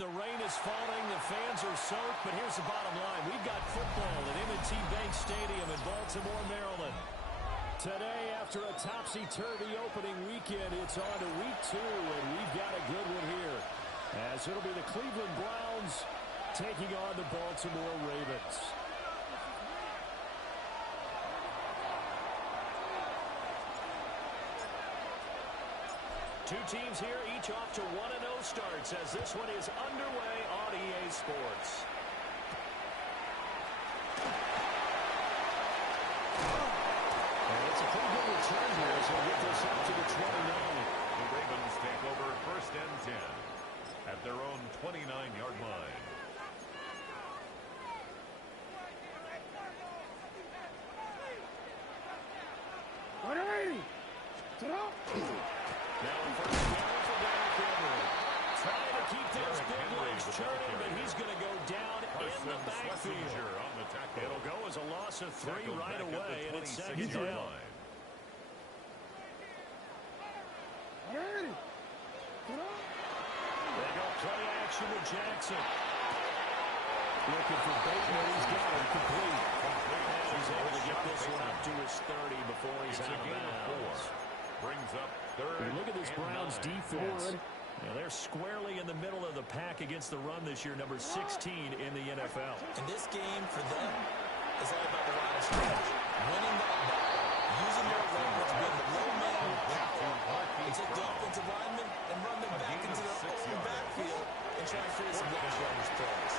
The rain is falling, the fans are soaked, but here's the bottom line. We've got football at M&T Bank Stadium in Baltimore, Maryland. Today, after a topsy-turvy opening weekend, it's on to week 2, and we've got a good one here. As it'll be the Cleveland Browns taking on the Baltimore Ravens. Two teams here, each off to 1-0 starts as this one is underway on EA Sports. And it's a pretty good return here as we'll get this up to the 29. The Ravens take over 1st and 10 at their own 29-yard line. Now first down for Derrick Henry. Trying to keep those big legs churning, but he's going to go down in the backfield. It'll go as a loss of 3 right away, and it's 2nd down. They go play action with Jackson. Looking for Bateman. He's got it complete. And he's able to get this one up to his 30 before he's out of bounds. Brings up 3rd. Look at this Browns defense. Now they're squarely in the middle of the pack against the run this year, number 16 in the NFL. And this game for them is all about the line of scrimmage. Winning that battle, using their leverage, being the low man power, and take the offensive linemen and run them back into their own backfield and try to create some large yardage plays.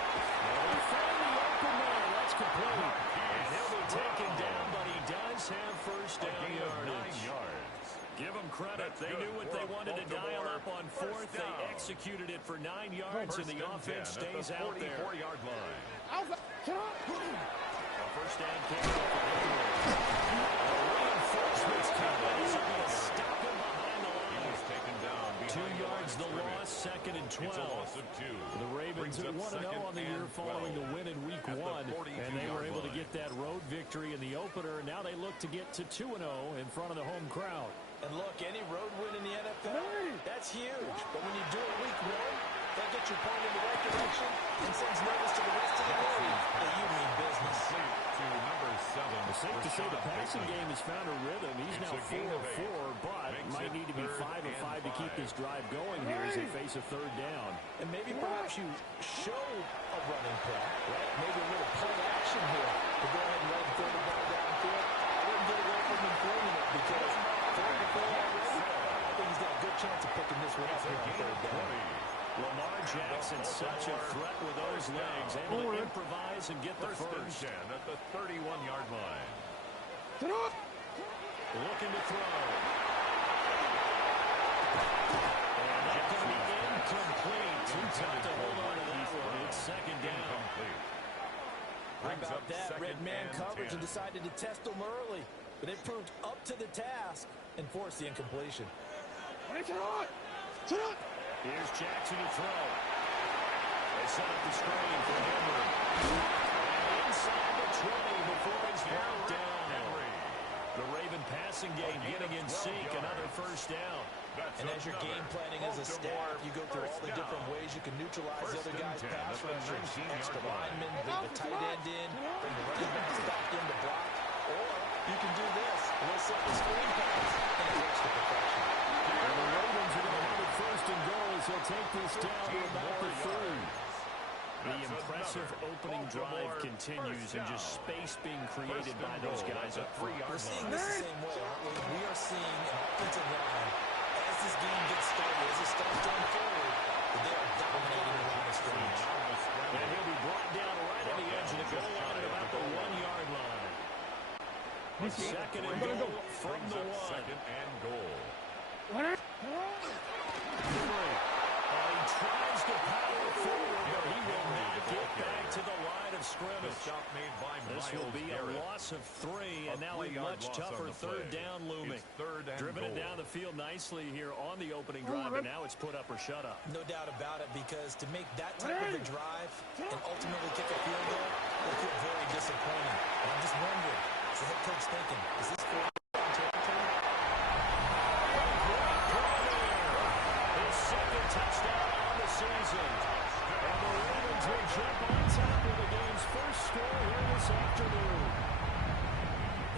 They found the open man. That's complete. And he'll be taken down, but he does have first down yardage. Give them credit. They knew what they wanted to dial up on 4th. They executed it for 9 yards, and the offense stays out there. 44-yard line. A first down carry for Henry. Reinforcements coming. He's going to stop him behind the line. He was taken down. 2 yards the loss, 2nd and 12. It's a loss of 2. The Ravens are 1-0 on the year following the win in week 1, and they were able to get that road victory in the opener, and now they look to get to 2-0 in front of the home crowd. And look, any road win in the NFL, that's huge. But when you do it week 1, that gets you pointed in the right direction and sends notice to the rest of the league that you mean business. To number 7. It's safe to say the passing game has found a rhythm. He's now 4 of 4, but might need to be 5 of 5 to keep this drive going here as they face a 3rd down. And maybe perhaps you show a running play, right? Maybe a little play action here to go ahead and let him throw the ball downfield. I wouldn't get away from him throwing it because 3rd and 4 already, I think he's got a good chance of picking this one up here on 3rd down. Lamar Jackson, such a threat with those legs, able to improvise and get the first. At the 31-yard line. Looking to throw. And that's going to be incomplete. Too tough to hold on to that one. It's 2nd down. How about that? Red man coverage and decided to test them early. But it proved up to the task and forced the incompletion. Here's Jackson to throw. They set up the screen for Henry. And inside the 20 before he's brought down. The Raven passing game getting in sync. Another first down. And as you're game planning as a staff, you go through all the different ways you can neutralize the other guy's pass rushers. Extra linemen, bring the tight end in, bring the running backs back in to block. Or you can do this. We'll set the screen pass and it works to perfection. And the Ravens are going to have it 1st and goal as they'll take this down to about the 3rd. The impressive opening drive continues and just space being created by those guys up front. We're seeing this the same way, aren't we? We are seeing an offensive line as this game gets started, as it starts to unfold, that they are dominating the line of scrimmage. And he'll be brought down right at the edge of the goal line at about the 1-yard line. 2nd and goal from the 1. 2nd and goal. He tries to power forward, but he will not get back to the line of scrimmage. This will be a loss of 3, and now a much tougher 3rd down looming. Driven it down the field nicely here on the opening drive, and now it's put up or shut up. No doubt about it, because to make that type of a drive and ultimately kick a field goal will feel very disappointing. And I'm just wondering, is the head coach thinking, is this for territory? His 2nd touchdown on the season. jump on top with the game's first score here this afternoon.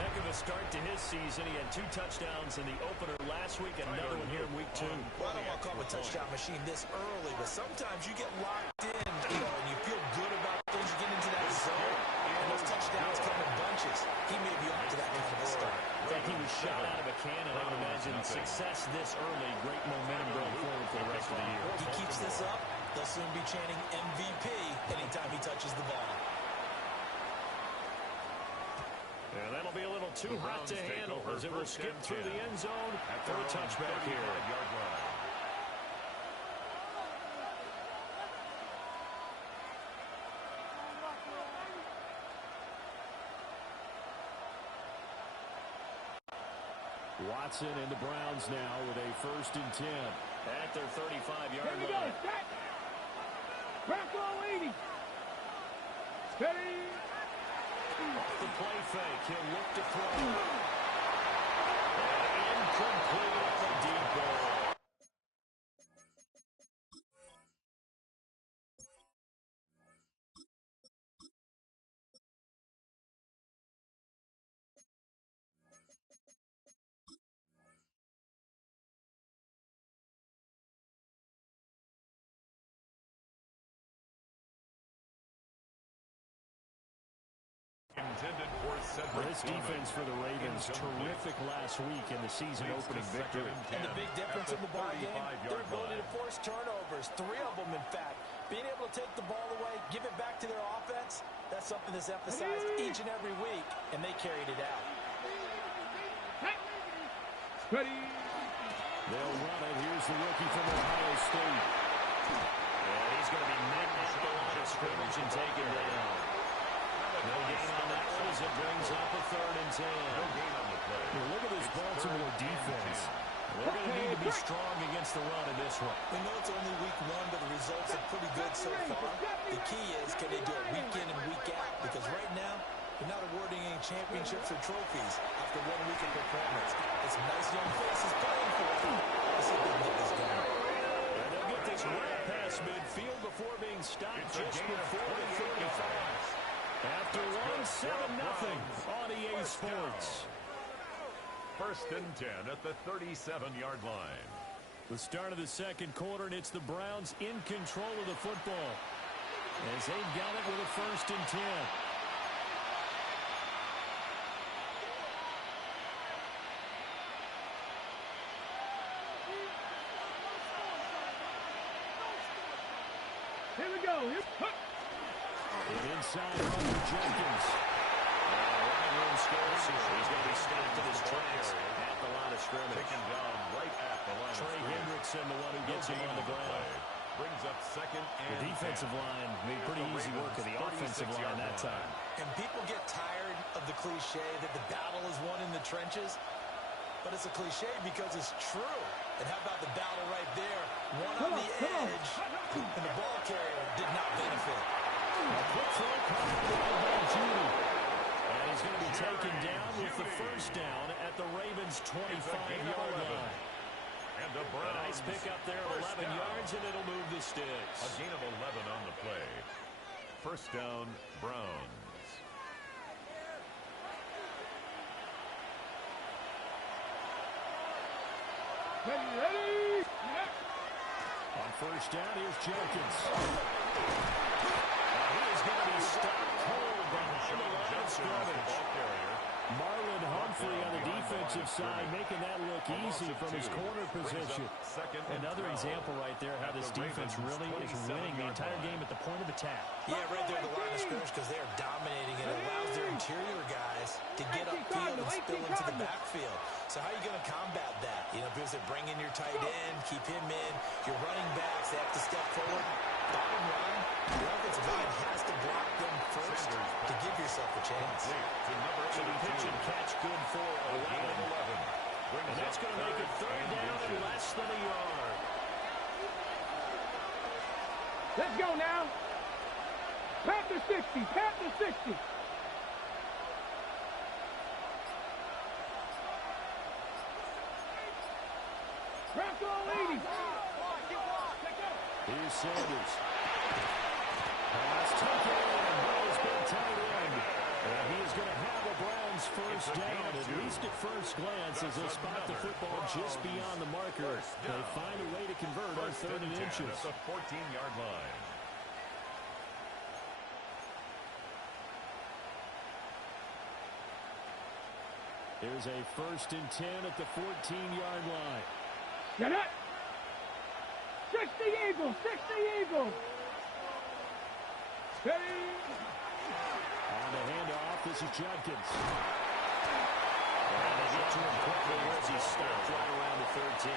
Heck of a start to his season. He had 2 touchdowns in the opener last week, and another one here in week 2. Well, I don't want to call him a touchdown machine this early, but sometimes you get locked in, and you feel good about things. You get into that zone, and those touchdowns come in bunches. He may be off to that kind of a start. In fact, he was shot out of a cannon. I would imagine success this early, great momentum going forward for the rest of the year. He keeps this up, they'll soon be chanting MVP anytime he touches the ball. And that'll be a little too hot to handle as it will skip through the end zone for a touchback here. Watson and the Browns now with a 1st and 10 at their 35-yard line. Steady. The play fake. He'll look to throw. And incomplete on the deep ball. This defense for the Ravens, terrific last week in the season-opening victory. And the big difference in the ball game, their ability to force turnovers, 3 of them, in fact. Being able to take the ball away, give it back to their offense, that's something that's emphasized each and every week, and they carried it out. Ready. They'll run it. Here's the rookie from Ohio State. And he's going to be met at the line of scrimmage and taken down. No gain on that one as it brings up a 3rd and 10. No gain on the play. Look at this Baltimore defense. They're going to need to be strong against the run in this one. We know it's only week 1, but the results are pretty good so far. The key is, can they do it week in and week out? Because right now, they're not awarding any championships or trophies after 1 week of performance. It's nice young faces playing for them. Let's see if they can get this done. And they'll get this right past midfield before being stopped just before the 35. After one, 7-0 on EA Sports. 1st and 10 at the 37-yard line. The start of the 2nd quarter, and it's the Browns in control of the football as they've got it with a 1st and 10. Here we go. And inside Roger Jenkins. Running room scarce here. He's going to be stopped in his tracks at the line of scrimmage. Taken down right at the line of scrimmage. Trey Hendrickson, the one who gets him on the ground. Brings up 2nd and The defensive line made pretty easy work of the offensive line that time. And people get tired of the cliche that the battle is won in the trenches. But it's a cliche because it's true. And how about the battle right there? One on the edge, and the ball carrier did not benefit. A quick throw coming by Judy. And he's going to be taken down with the 1st down at the Ravens' 25-yard line. And the A nice pickup there of 11 yards, and it'll move the sticks. A gain of 11 on the play. 1st down, Browns. Ready. On 1st down, here's Jenkins. He is going to be stopped cold behind the line of scrimmage. Marlon Humphrey on the defensive side making that look easy from his corner position. Another example right there how this defense really is winning the entire game at the point of attack. Yeah, right there at the line of scrimmage because they are dominating, and it allows their interior guys to get upfield and spill into the backfield. So how are you going to combat that? You know, because they bring in your tight end, keep him in, your running backs, they have to step forward. Bottom line, the offensive line has to block them first to give yourself a chance. So the pitch and catch good for 11. And that's going to make it 3rd down and less than a yard. Let's go now. Panther 60. Panther 60. Bronco 80. Here's Sanders. Pass taken, and that has been tight end. And he is going to have a Browns first down, at least at first glance, as they spot the football just beyond the marker. They find a way to convert on 3rd and inches. At the 14-yard line. There's a 1st and 10 at the 14-yard line. Get it! 60 Eagles! 60 Eagles! Steady! On the handoff, this is Judkins. And they get to him quickly as he stopped right around the 13.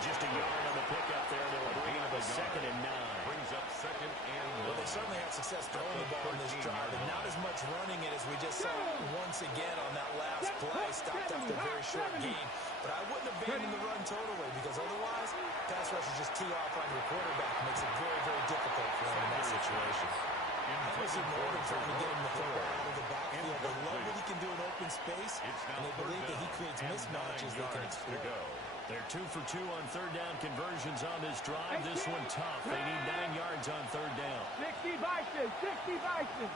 Just a yard on the pickup there. They'll bring up a 2nd and 9. Brings up 2nd and 1. Well, they certainly had success throwing the ball in this drive, and not as much running it as we just saw once again on that last play. Stopped after a very short gain. But I wouldn't abandon the run totally, because otherwise, pass rushers just tee off on your quarterback. It makes it very, very difficult for him in that situation. Obviously, more than trying to get him the football out of the backfield. They love what he can do in open space, and they believe that he creates mismatches they can exploit. They're 2 for 2 on 3rd down conversions on this drive. This one tough. They need 9 yards on 3rd down. 60 Bison! 60 Bison!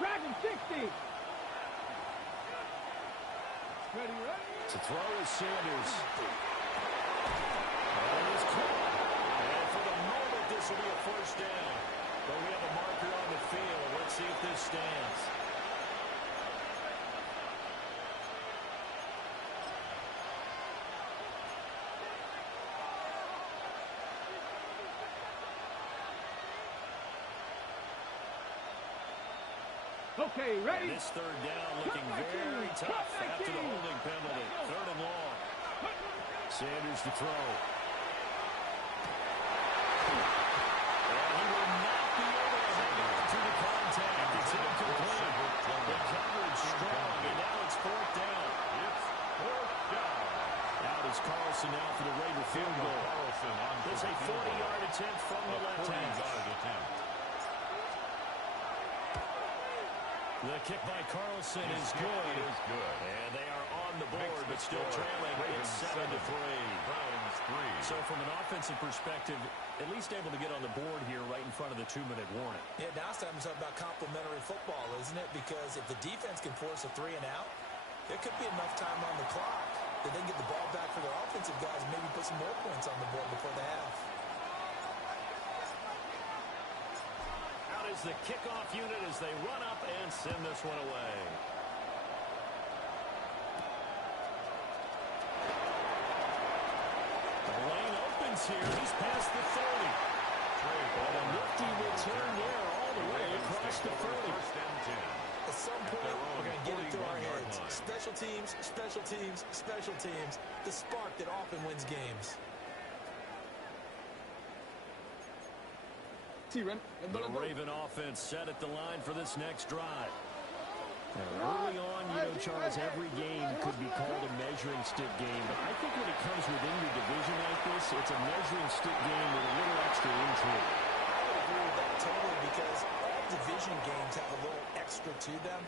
Dragon 60! Ready, ready? To throw is Sanders. And it's caught. And for the moment, this will be a 1st down. But we have a marker on the field. Let's see if this stands. Okay, ready? And this 3rd down looking very tough after the holding penalty. 3rd and long. Sanders to throw. And he will not be able to hang on to the contact. It's incomplete. The coverage strong, and now it's 4th down. It's 4th down. Out is Carlson now for the Raider field goal. It's a 40-yard attempt from the left hand. The kick by Carlson is good. And they are on the board, but still trailing. It's 7-3. Browns 3. So from an offensive perspective, at least able to get on the board here right in front of the 2-minute warning. Yeah, now it's time to talk about complementary football, isn't it? Because if the defense can force a 3 and out, there could be enough time on the clock that they can get the ball back for their offensive guys and maybe put some more points on the board before the half. Out is the kickoff unit as they run up and send this one away. The lane opens here. He's past the 30. And a nifty return there all the way across the 30. At some point, we're going to get it through our heads. Special teams, special teams, special teams. The spark that often wins games. The Raven offense set at the line for this next drive. Now, early on, Charles, every game could be called a measuring stick game. But I think when it comes within your division like this, it's a measuring stick game with a little extra intrigue. I would agree with that totally, because all division games have a little extra to them.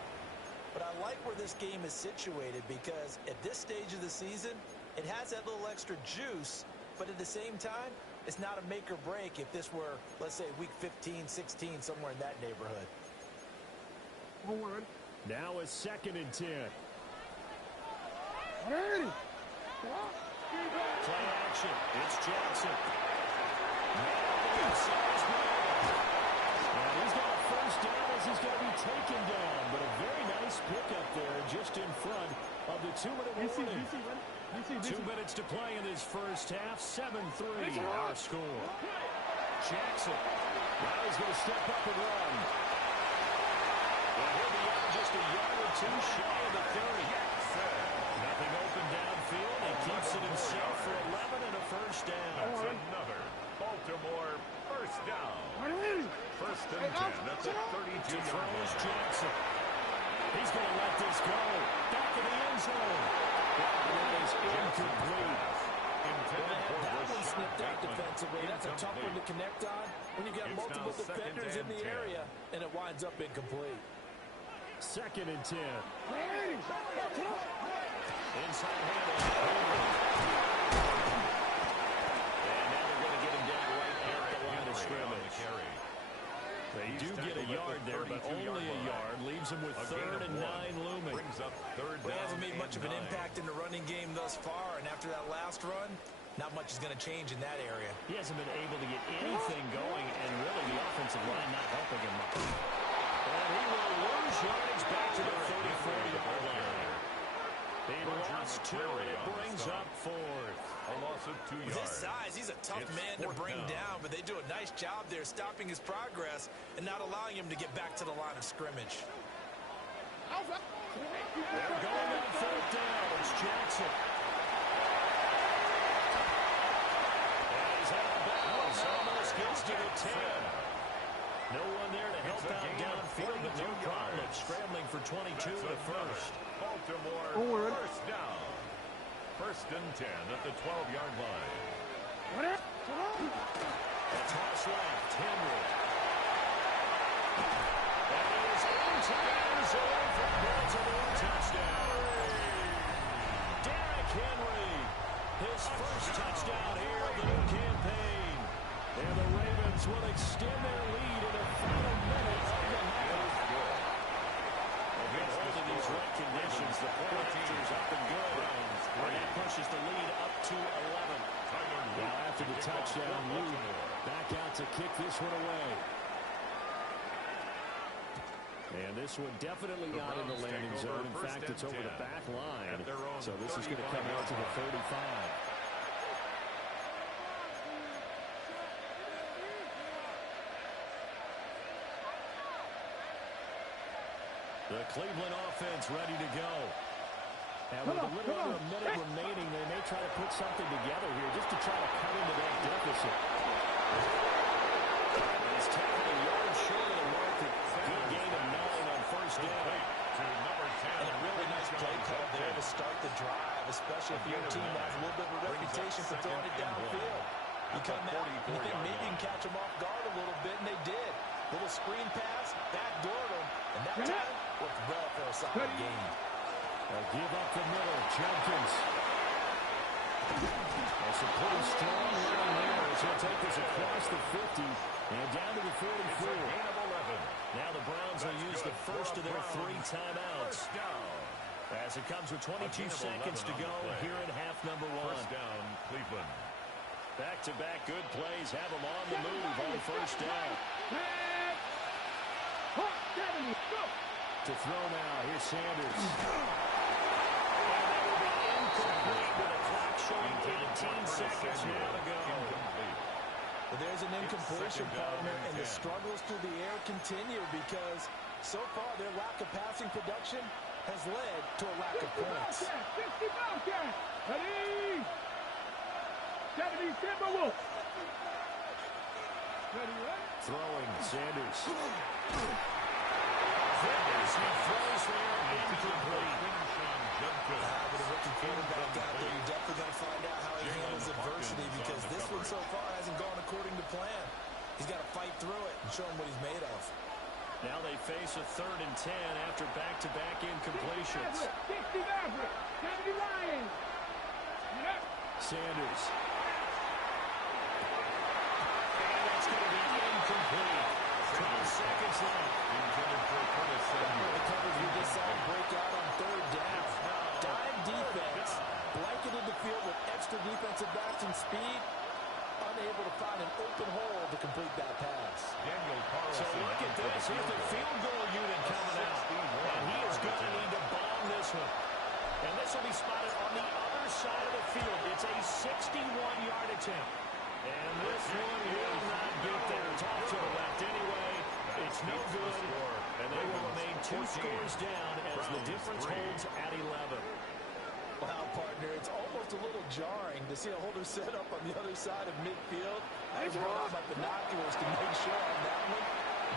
But I like where this game is situated, because at this stage of the season, it has that little extra juice, but at the same time, it's not a make or break if this were, let's say, week 15, 16, somewhere in that neighborhood. Forward. Now a 2nd and 10. Ready. Play action. It's Jackson. And he's got a 1st down as he's going to be taken down. But a very nice pickup there just in front of the 2-minute warning. 2 minutes to play in this first half. 7-3 our score. Jackson. Now he's going to step up and run. Well, he'll be out just a yard or two shy of the 30. Nothing open downfield. He keeps it himself for 11 and a 1st down. That's another Baltimore 1st down. 1st and 10 at the 32-yard line. Jackson. He's going to let this go. Back in the end zone. That is incomplete. That one snipped out defensively. That's a tough one to connect on when you got multiple defenders in the area, and it winds up incomplete. 2nd and 10. Inside handle. And now they're going to get him down right at the line of scrimmage. They do get a yard there, but only a yard. Leaves them with 3rd and 9 looming. Brings up 3rd They down haven't made much of an 9. impact in the running game thus far, and after that last run, not much is going to change in that area. He hasn't been able to get anything going, and really the offensive line not helping him much. And he will lose yardage back to the 34-yard line. He lost 2, and it brings up 4th. A loss of 2 yards. With his size, he's a tough man to bring down, but they do a nice job there stopping his progress and not allowing him to get back to the line of scrimmage. They're going on 4th down. It's Jackson. And he's out of bounds. Almost gets to the 10. No one there to help out downfield, but no problem. Scrambling for 22 to the first. Baltimore first down. 1st and 10 at the 12-yard line. A toss left. Henry. And he is into the end zone for Baltimore. Touchdown. Derrick Henry. His first touchdown here of the new campaign. And the Ravens will extend their lead in the final minute of the half. Holding these right conditions, the point is up and good. And that pushes the lead up to 11. Now after the touchdown, Luke back out to kick this one away. And this one definitely not in the landing zone. In fact, it's over the back line. So this is going to come out to the 35. The Cleveland offense ready to go. And with a little under a minute remaining, they may try to put something together here just to try to cut into that deficit. He's taking a yard short of the mark. Good gain of 9 on 1st down. And a really nice play call there to start the drive, especially if your team has a little bit of a reputation for throwing it downfield. You come out, you think maybe you can catch them off guard a little bit, and they did. Little screen pass, backdoored them, and that time worked well for a solid gain. They'll give up the middle. Jenkins. That's a pretty strong run there as he'll take this across the 50 and down to the 44. Now the Browns will use the first of their 3 timeouts. As it comes with 22 seconds to go here in half number 1. First down, Cleveland. Back-to-back good plays have them on the move on 1st down. To throw now, here's Sanders. And that will be incomplete with a clock showing 18 seconds now to go. But there's an incompletion, partner, and the struggles through the air continue because so far their lack of passing production has led to a lack of points. Ready? 70 Timberwolves. Throwing, Sanders. Sanders, he throws there, incomplete. With a rookie quarterback out there, you're definitely going to find out how he handles adversity because this one so far hasn't gone according to plan. He's got to fight through it and show him what he's made of. Now they face a 3rd and 10 after back-to-back incompletions. 60 Maverick, 70 Lions. Sanders. And that's going to be incomplete. 12 seconds left. The coverage we just saw break out on 3rd down. Dime defense, blanketed the field with extra defensive backs and speed, unable to find an open hole to complete that pass. So look at this. Here's the field goal unit coming out. And he is going to need to bomb this one. And this will be spotted on the other side of the field. It's a 61-yard attempt. And this one will not get there. It's off to the left anyway. It's no good. And they will remain 2 scores down as the difference holds at 11. Wow, partner, it's almost a little jarring to see a holder set up on the other side of midfield. I was running my binoculars to make sure on that one.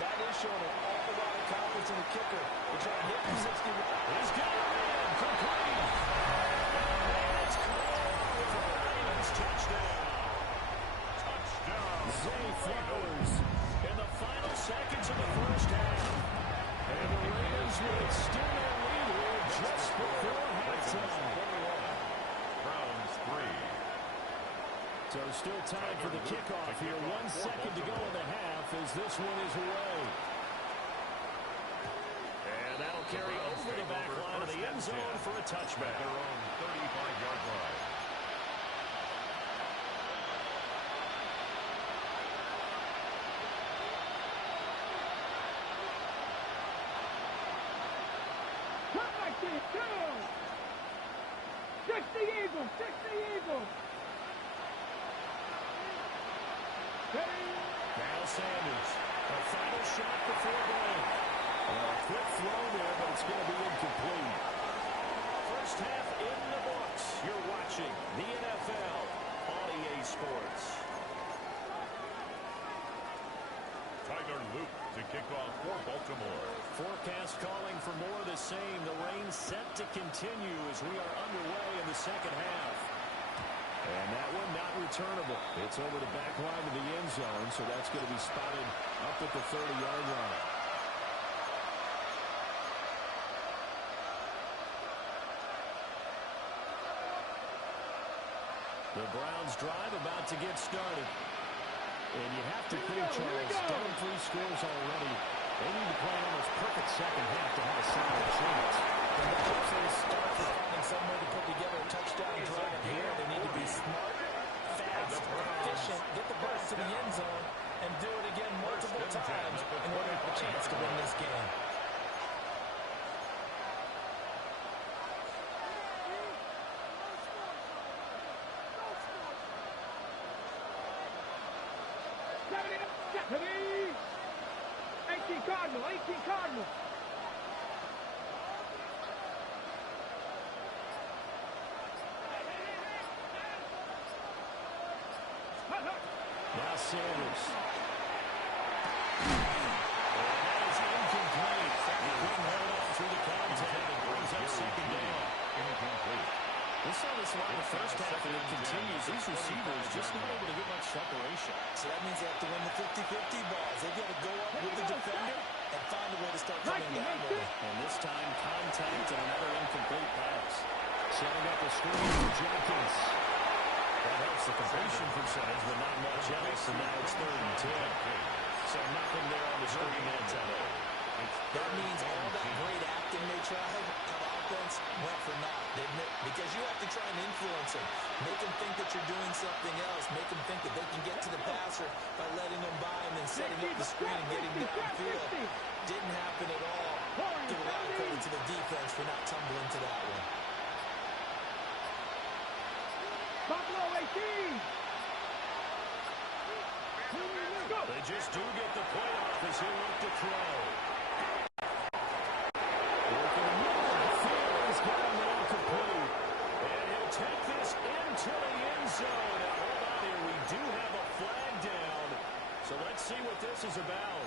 That is showing an awful lot of confidence in the kicker. They're trying to hit him 61. He's got it in. Complete. And it's caught for the Ravens touchdown. Zay Flowers in the final seconds of the first half. And the Ravens will extend their lead here just before halftime. Browns 3. So still time for the kickoff here. 1 second to go in the half as sends this one his way. And that'll carry over the back line of the end zone for a touchback. Their own 35-yard line. Cut like this, go! 60 Eagles, 60 Eagles! Now Sanders, a final shot before blank. A quick throw there, but it's going to be incomplete. First half in the books. You're watching the NFL on EA Sports. Tyler Luke to kick off for Baltimore. Forecast calling for more of the same. The rain set to continue as we are underway in the second half. And that one not returnable. It's over the back line of the end zone, so that's going to be spotted up at the 30-yard line. The Browns drive about to get started. And you have to think, Charles, down 3 scores already. They need to play an almost perfect second half to have a solid chance. And the hopes they start finding some way to put together a touchdown drive here. They need to be smart, fast, efficient, get the ball to the end zone, and do it again multiple times in order to have a chance to win this game. Cardinal, 18 Cardinal. Now Sanders. And that is incomplete. He couldn't hold on through the contact and brings up second down. Incomplete. We saw this line the first half, and it continues. These receivers just not able to get much separation. So that means they have to win the 50-50 balls. They've got to go up with the defender and find a way to start coming down with it. And this time, contact and another incomplete pass. Setting up a screen for Jenkins. That helps the completion percentage, but not much else, and now it's 3rd and 10. So nothing there on the screen that time. That means all that great acting they tried on offense went for naught, didn't it? Because you have to try and influence them. Make them think that you're doing something else. Make them think that they can get to the passer by letting them by and then setting up the screen and getting downfield. Didn't happen at all. Give a lot of credit to the defense for not tumbling to that one. Buffalo 18. They just do get the play off as he looked to throw. Working the middle of the field, he's got him incomplete. And he'll take this into the end zone. Now, hold on here, we do have a flag down. So let's see what this is about.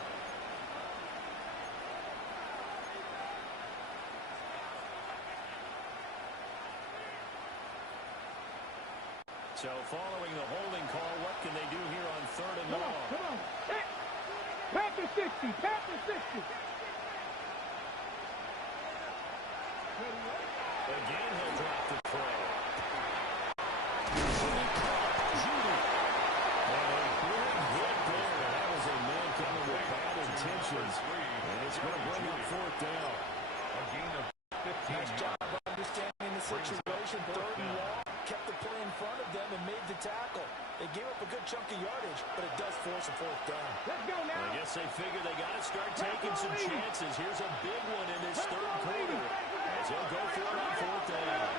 So following the holding call, what can they do here on 3rd and long? Come on. Panther 60. Panther 60. Again, he'll drop the throw. Judy. And a big hit there. That was a man coming with bad intentions. And it's going to bring up 4th down. A gain of 15. Nice job understanding the situation. 3rd and long. Kept the play in front of them and made the tackle. They gave up a good chunk of yardage, but it does force a 4th down. Let's go now. I guess they figure they got to start taking some chances. Here's a big one in this 3rd quarter as he'll go for it on 4th down.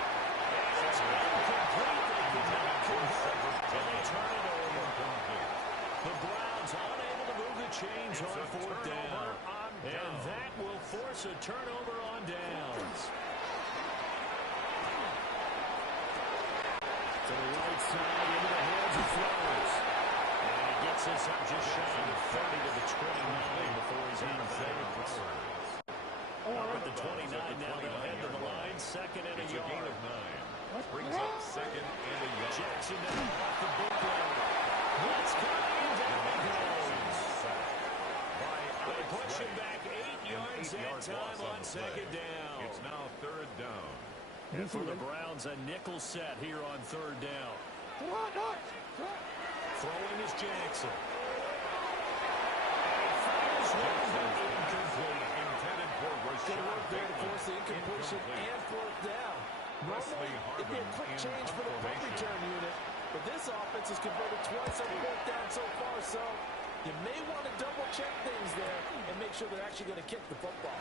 And it's incomplete. They cannot convert, and they turn it over. The Browns unable to move the chains on 4th down. And that will force a turnover on downs. To the right side, into the hands of Flowers. And he gets this up just shy of 30 to the 29 before he's out of bounds. Up at the 29 now, they'll head to the line. 2nd and a It's a yard. gain of 9. Brings up 2nd and a yard. Jackson now off the bootleg. Blitz coming, down he goes. They push him back 8 yards that time on 2nd down. It's now 3rd down. And for the Browns, a nickel set here on 3rd down. Throwing is Jackson. And fires one, but incomplete. Intended for Good Rashad work there to Bateman. force the incompletion and fourth down. Normally, it'd be a quick change for the punt return unit, but this offense has converted twice on fourth down so far, so you may want to double-check things there and make sure they're actually going to kick the football.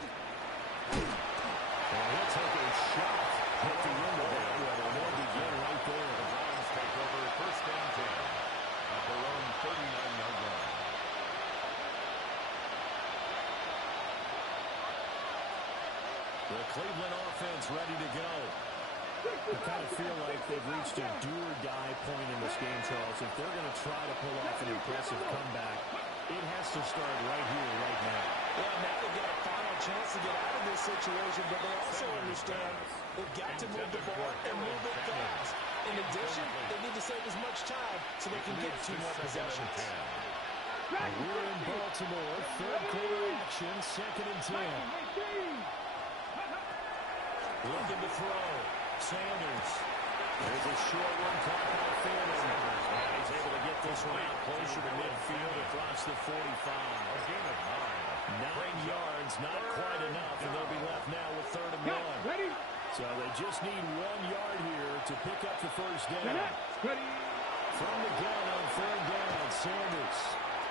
And he'll take a shot at the end of that one, and they'll begin right there. The Browns take over first and 10 at their own 39-yard line. The Cleveland offense ready to go. I kind of feel like they've reached a do-or-die point in this game, Charles. If they're going to try to pull off an impressive comeback, it has to start right here, right now. Yeah, now they've got a final chance to get out of this situation, but they also understand they've got to move the ball and move it fast. In addition, they need to save as much time so they can get 2 more possessions. We're in Baltimore, third quarter action, second and 10. Looking to throw. Sanders. There's a short one caught by Phantom. And he's able to get this one out closer to midfield across the 45. A gain of 9 yards, not quite enough, and they'll be left now with third and 1. So they just need 1 yard here to pick up the first down. From the gun on third down, Sanders.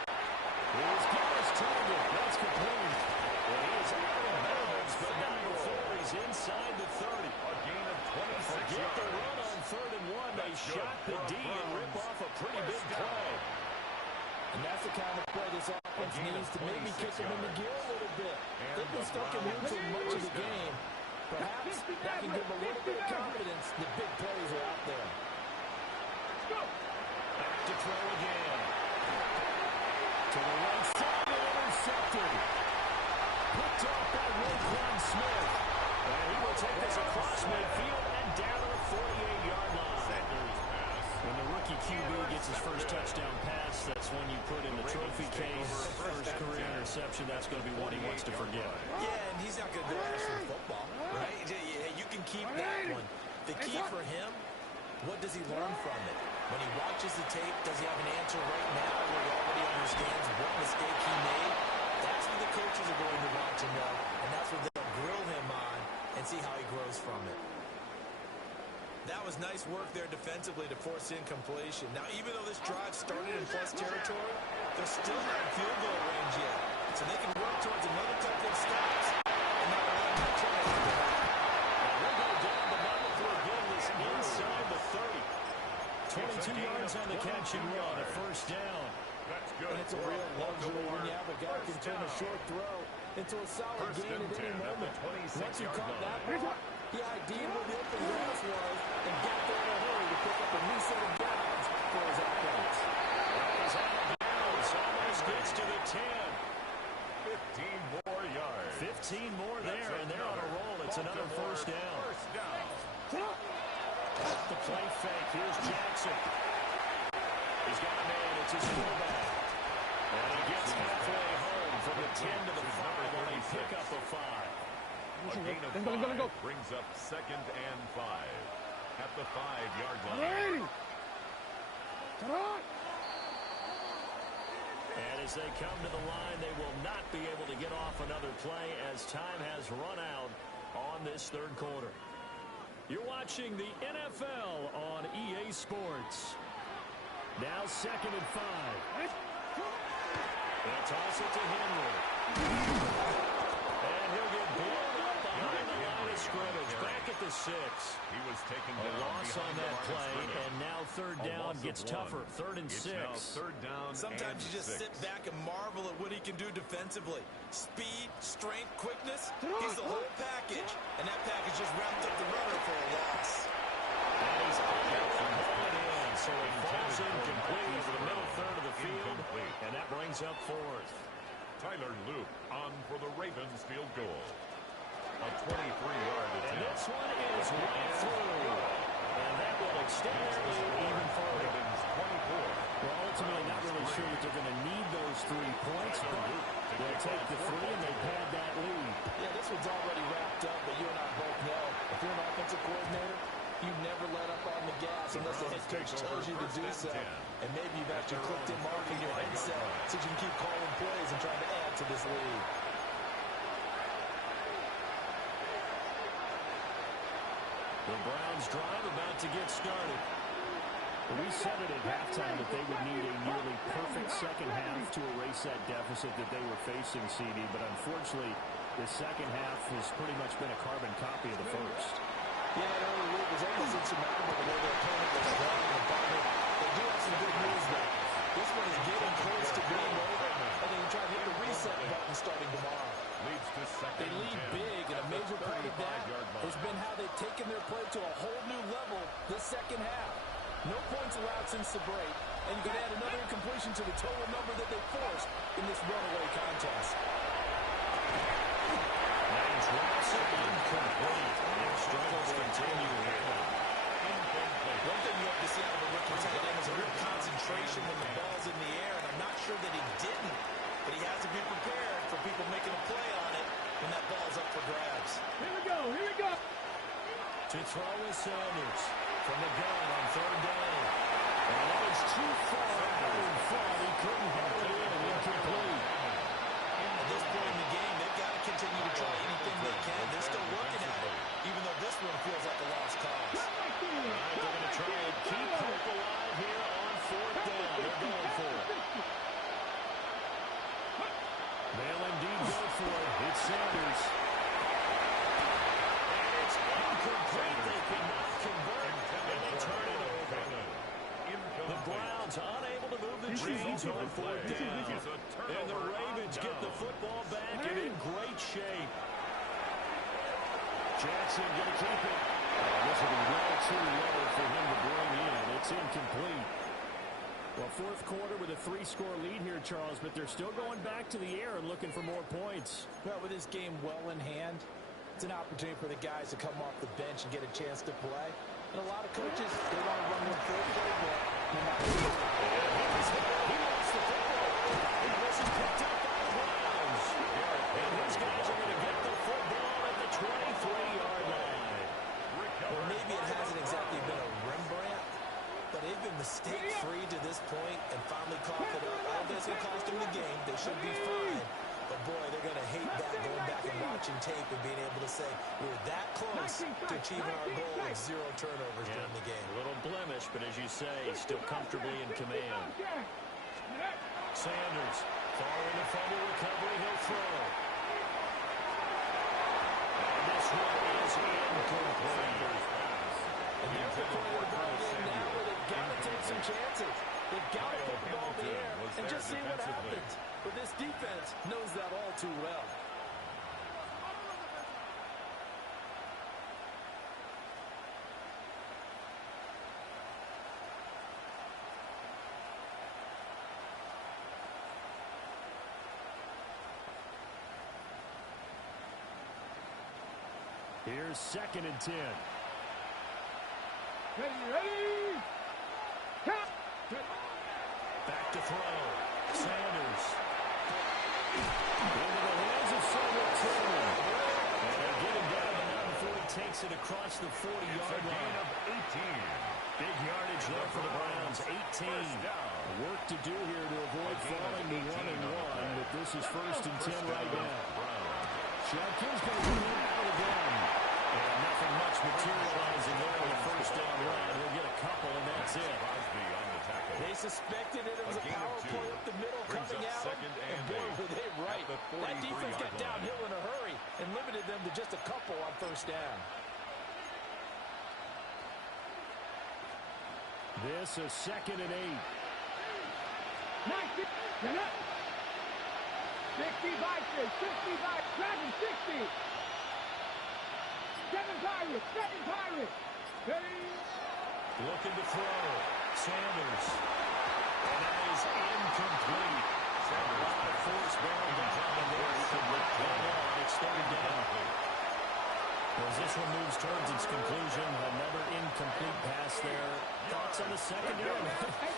Here's Garrett's target. That's complete. And he is out of bounds, but not before he's inside the 30. A gain of 26 Forget yards. the run on third and 1. They shot the D and rip off a pretty big play. And that's the kind of play this offense needs to maybe kick them in the gear a little bit. They've been stuck in neutral much of the game. Perhaps that can give them a little bit of confidence. The big plays are out there. Back to throw again. To the right side and intercepted. Picked off by Roquan Smith. And he will take this across midfield and down to the 48-yard line. When the rookie QB gets his first touchdown pass, that's when you put in the trophy case. First career interception, that's going to be one he wants to forget. Yeah, and he's not going to go after the football, right? You can keep that one. The key for him, what does he learn from it? When he watches the tape, does he have an answer right now where he already understands what mistake he made? That's what the coaches are going to want to know, and that's what they'll grill him on and see how he grows from it. That was nice work there defensively to force incompletion. Now, even though this drive started in plus territory, they're still not in field goal range yet. So they can work towards another couple of stops and not run that try. We'll go down the middle for a goal is inside the 30. 22 yards on the catch and run, a first down. That's good. And it's a real luxury when you have a guy who can turn a short throw into a solid gain at any moment. Once you caught that ball, he ID'd where the open grass was and got there in a hurry to pick up a new set of downs for his offense. He's out of bounds, almost gets to the 10. 15 more yards. 15 more there, and they're on a roll. It's another first down. First down. The play fake. Here's Jackson. He's got a man. It's his fullback. And he gets halfway home from the 10 to the 5 on a pickup of 5. A gain of 5 brings up second and 5 at the 5-yard line. And as they come to the line, they will not be able to get off another play as time has run out on this third quarter. You're watching the NFL on EA Sports. Now second and 5. They'll toss it to Henry. And he'll get blown up behind the line of scrimmage. Back at the 6. He was taken A down loss on behind the that line of play, scrimmage. and now third down gets tougher. Third and 6. Now third down. Sometimes you just 6. sit back and marvel at what he can do defensively. Speed, strength, quickness, he's the whole package. And that package just wrapped up the runner for a loss. And he's unable to pull it in, so it falls incomplete over the middle third of the field, and that brings up fourth. Tyler Luke on for the Ravens field goal. A 23-yard And attempt. this one is right through. And that will extend their lead even further. Ravens 24. Well, ultimately, not really sure that they're going to need those 3 points, but they'll take the 3 and they pad that lead. Yeah, this one's already wrapped up, but you and I both know if you're an offensive coordinator, You never let up on the gas unless the head coach tells you to do so. And maybe you've actually clicked him off in your headset so you can keep calling plays and trying to add to this lead. The Browns drive about to get started. We said it at halftime that they would need a nearly perfect second half to erase that deficit that they were facing, CD. But unfortunately, the second half has pretty much been a carbon copy of the first. Yeah, that early lead was almost insurmountable the way their opponent was playing the ball. They do have some good news, though. This one is getting close to being over, and they try to hit the reset button starting tomorrow. They lead big, and a major part of that has been how they've taken their play to a whole new level this second half. No points allowed since the break, and you can add another incompletion to the total number that they forced in this runaway contest. Nice routes incomplete. Their struggles continue here. One thing you have to see out of a rookie tight end is a real concentration when the ball's in the air, and I'm not sure that he didn't, but he has to be prepared for people making a play on it when that ball's up for grabs. Here we go, here we go. To throw is Sanders from the gun on third down. And that is too far out in front. He couldn't hold it in. Incomplete. At this point in the game, they've got to continue to try anything they can. They're still working at it, even though this one feels like a lost cause. They're going to try and keep hope alive here on fourth down. They're going for it. They'll indeed go for it. It's Sanders. And it's incomplete. They cannot convert, and they turn it over. The Browns unable to move the chains on fourth down. And the Ravens get the football back and in great shape. Jackson going to keep it. This will be well too low for him to bring in. It's incomplete. Well, fourth quarter with a 3-score lead here, Charles, but they're still going back to the air and looking for more points. Well, with this game well in hand, it's an opportunity for the guys to come off the bench and get a chance to play. And a lot of coaches, they want to run their full playbook. No matter who. He lost the football. And this is picked up by the Browns. And these guys are going to get the football at the 23-yard line. Well, maybe it hasn't exactly been a Rembrandt, but they've been mistake-free to this point and finally coughed it up. I don't think it's going to cost them the game. They should be fine. But, boy, they're going to hate that, going back and watching tape and being able to say we're that close to achieving our goal of 0 turnovers during the game. A little blemish, but as you say, still comfortably in command. Sanders, following the fumble recovery, he'll throw. And this one is incomplete. And they're at the point of the ball game now where they've got to take some chances. They've got to put the ball in the air and just see what happens. But this defense knows that all too well. Here's 2nd and 10. Ready. Count. Back to throw. Sanders. Into the hands of Cedric Tillman. And they get him down to now before he takes it across the 40-yard line. Of 18. Big yardage there for the Browns. 18. Work to do here to avoid falling to 1-1, but this is 1st and 10 right now. Shadkin's going to come in out of the gun. And nothing much materializing there on the first down run. He'll get a couple, and that's it. They suspected it was a power play up the middle coming out, and boy, were they right. That defense got downhill in a hurry and limited them to just a couple on first down. This is 2nd and 8. 65, 60. 7 Pirates. Ready. Looking to throw. Sanders. And that is incomplete. A lot of force barrel down there. It's 3rd down. As this one moves towards its conclusion, another incomplete pass there. Thoughts on the secondary?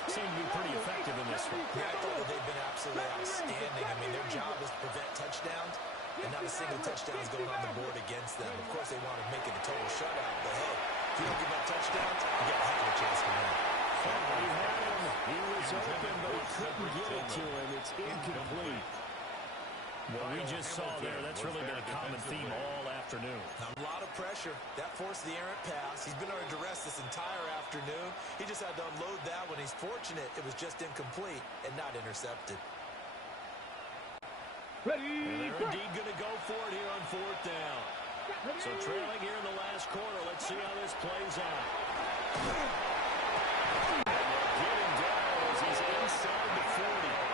Seem to be pretty effective in this one. Yeah, I thought that they've been absolutely outstanding. I mean, their job is to prevent touchdowns, and not a single touchdown is going on the board against them. Of course, they want to make it a total shutout, but hey, you don't give up touchdowns, you got a heck of a chance to win. He had him. He was open, but he couldn't get it to him. It's incomplete. What we just saw there, that's really been a common theme all afternoon. A lot of pressure. That forced the errant pass. He's been under duress this entire afternoon. He just had to unload that one. He's fortunate it was just incomplete and not intercepted. Ready? And they're indeed going to go for it here on fourth down. So trailing here in the last quarter. Let's see how this plays out. And they'll get him down as he's inside the 40.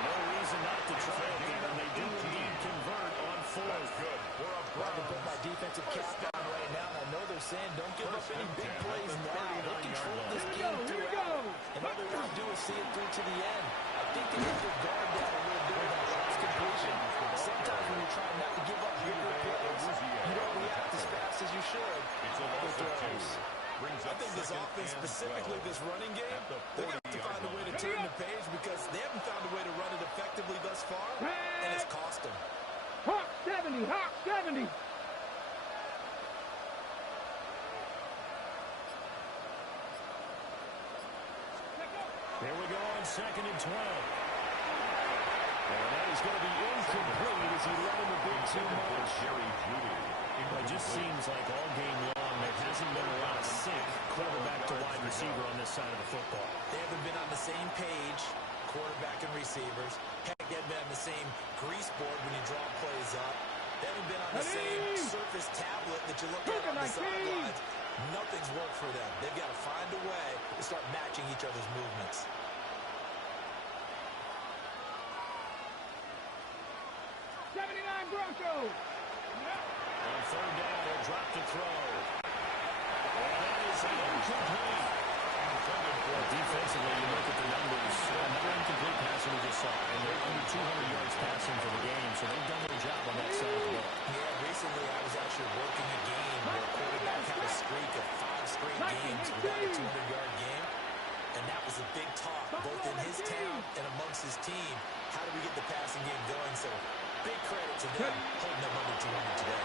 No reason not to try it there, and they do indeed convert on fourth. Well, I can put my defensive cap on right now, and I know they're saying don't give up any big plays now. They control this game throughout, and all they want to do is see it through to the end. I think they have to guard that a little bit with that last completion. Sometimes when you're trying not to give up bigger plays, you don't react as fast as you should. It's a lot of throws. I think this offense, specifically this running game, they're going to have to find a way to turn the page because they haven't found a way to run it effectively thus far, and it's cost them. Hawk 70, Hawk 70. Here we go on 2nd and 12. And that is going to be incomplete as he let him a bit too much. It just seems like all game long there hasn't been a lot of sync quarterback to wide receiver on this side of the football. They haven't been on the same page, quarterback and receivers. Heck, they haven't been on the same grease board when you draw plays up. They haven't been on the same surface tablet that you look at on the sidelines. Nothing's worked for them. They've got to find a way to start matching each other's movements. Broncos. On 3rd down, they'll drop the throw. And that is incomplete. Defensively, you look at the numbers. Another incomplete pass we just saw, and they're under 200 yards passing for the game, so they've done their job on that side of the ball. Yeah, recently I was actually working a game where a quarterback had a streak of 5 straight games without a 200-yard game, and that was a big talk, both in his town and amongst his team. How do we get the passing game going? So big credit to them holding them under 200 today.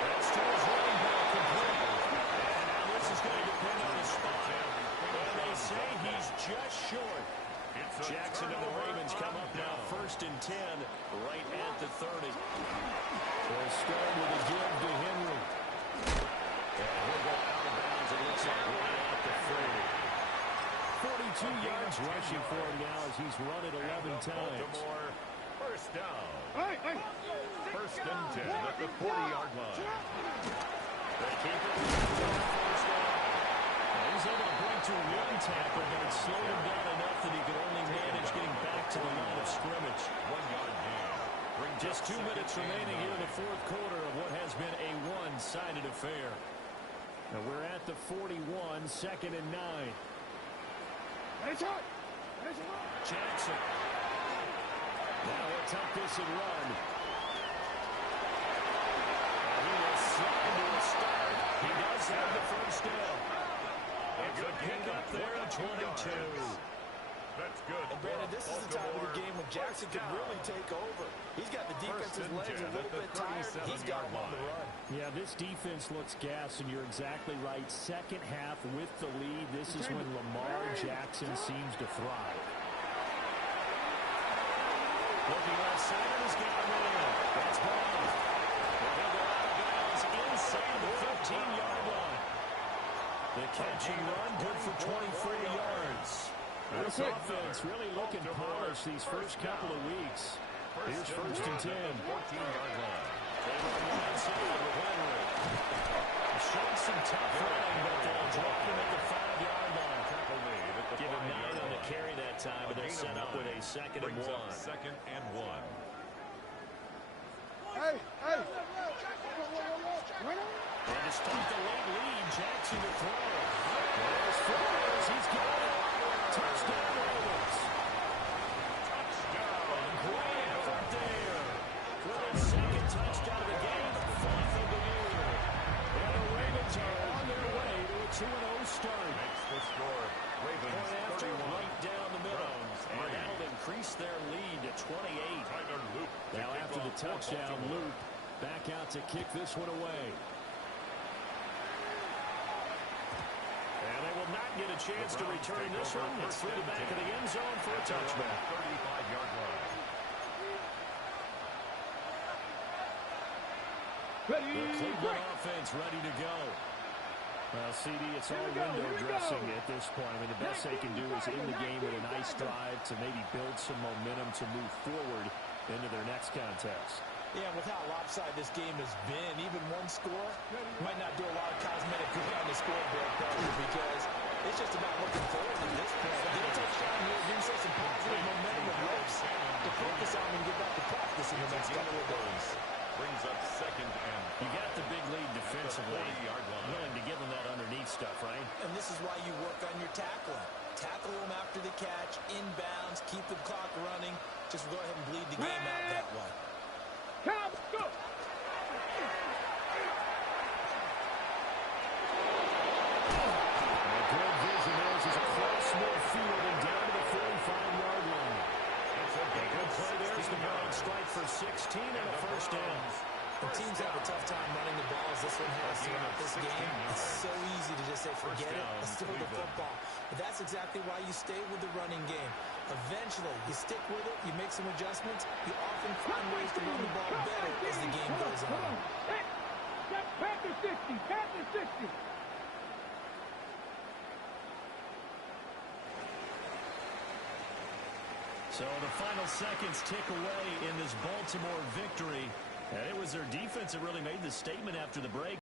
That's to his running back complete. And now this is going to depend on his spot. And they say he's just short. Jackson and the Ravens come up now 1st and 10 right at the 30. They'll start with a give to Henry. And he'll go out of bounds. It looks like right at the 30. 42 yards rushing for him now as he's run it 11 times. 1st down. 1st and 10 at the 40-yard line. They keep it first down. He's able to break to one tackle, but it slowed him down enough that he could only manage getting back to the line of scrimmage. 1-yard gain. Just 2 minutes remaining here in the 4th quarter of what has been a one-sided affair. Now we're at the 41, 2nd and 9. Jackson. Now he'll tuck this and run. And he will slide to a start. He does have the first down. It's a pickup there at 22. That's good. And Brandon, this is the time of the game when Jackson can really take over. He's got the defense's legs a little bit tired. He's got him on the run. Yeah, this defense looks gassed, and you're exactly right. Second half with the lead, this is when Lamar Jackson seems to thrive. Looking left side, he's got him in. That's Brown. They'll go out of bounds inside the 15-yard line. The catch and run, good for 24 yards. This offense really looking polished these first couple of weeks. Here's 1st and 10. 14-yard line. They run the outside with Henry. Showing some tough running, but they'll drop him at the 5-yard line. Give him 9 on the carry that time, but they'll set up with a 2nd and 1. 2nd and 1. And to start the late lead, Jackson to throw. There's Flores. He's got it. Touchdown, Ravens. Touchdown. Great effort there. For the 2nd touchdown of the game, the 4th of the year. And the Ravens are on their way to a 2-0 start. Makes the score. Ravens Point after 31. right down the middle. And that'll increase their lead to 28. Now after the touchdown, Loop back out to kick this one away. might get a chance to return this one. It's through the back of the end zone for a touchback. 35-yard line. The Cleveland offense ready to go. Well, CD, it's all window dressing at this point. I mean, the best they can do is in the game with a nice drive to maybe build some momentum to move forward into their next contest. Yeah, with how lopsided this game has been, even one score might not do a lot of cosmetic good on the scoreboard, because it's just about looking forward at this point. Get a touchdown here, give yourself some positive momentum and ropes to focus on and get back to practice in the next couple of days. Brings up second and 5. You got the big lead defensively. Willing to give them that underneath stuff, right? And this is why you work on your tackling. Tackle them after the catch, inbounds, keep the clock running. Just go ahead and bleed the game out that way. Come, go! Good vision there as across midfield and down to the 45-yard line. It's a big Play there's the ball on strike for 16 and a first down. The teams have a tough time running the ball as this one has throughout this game. It's so easy to just say, forget it, let's throw the football. But that's exactly why you stay with the running game. Eventually, you stick with it, you make some adjustments, you often find ways to run the ball better as the game goes on. Panther 60, Panther 60. So the final seconds tick away in this Baltimore victory. And it was their defense that really made the statement after the break.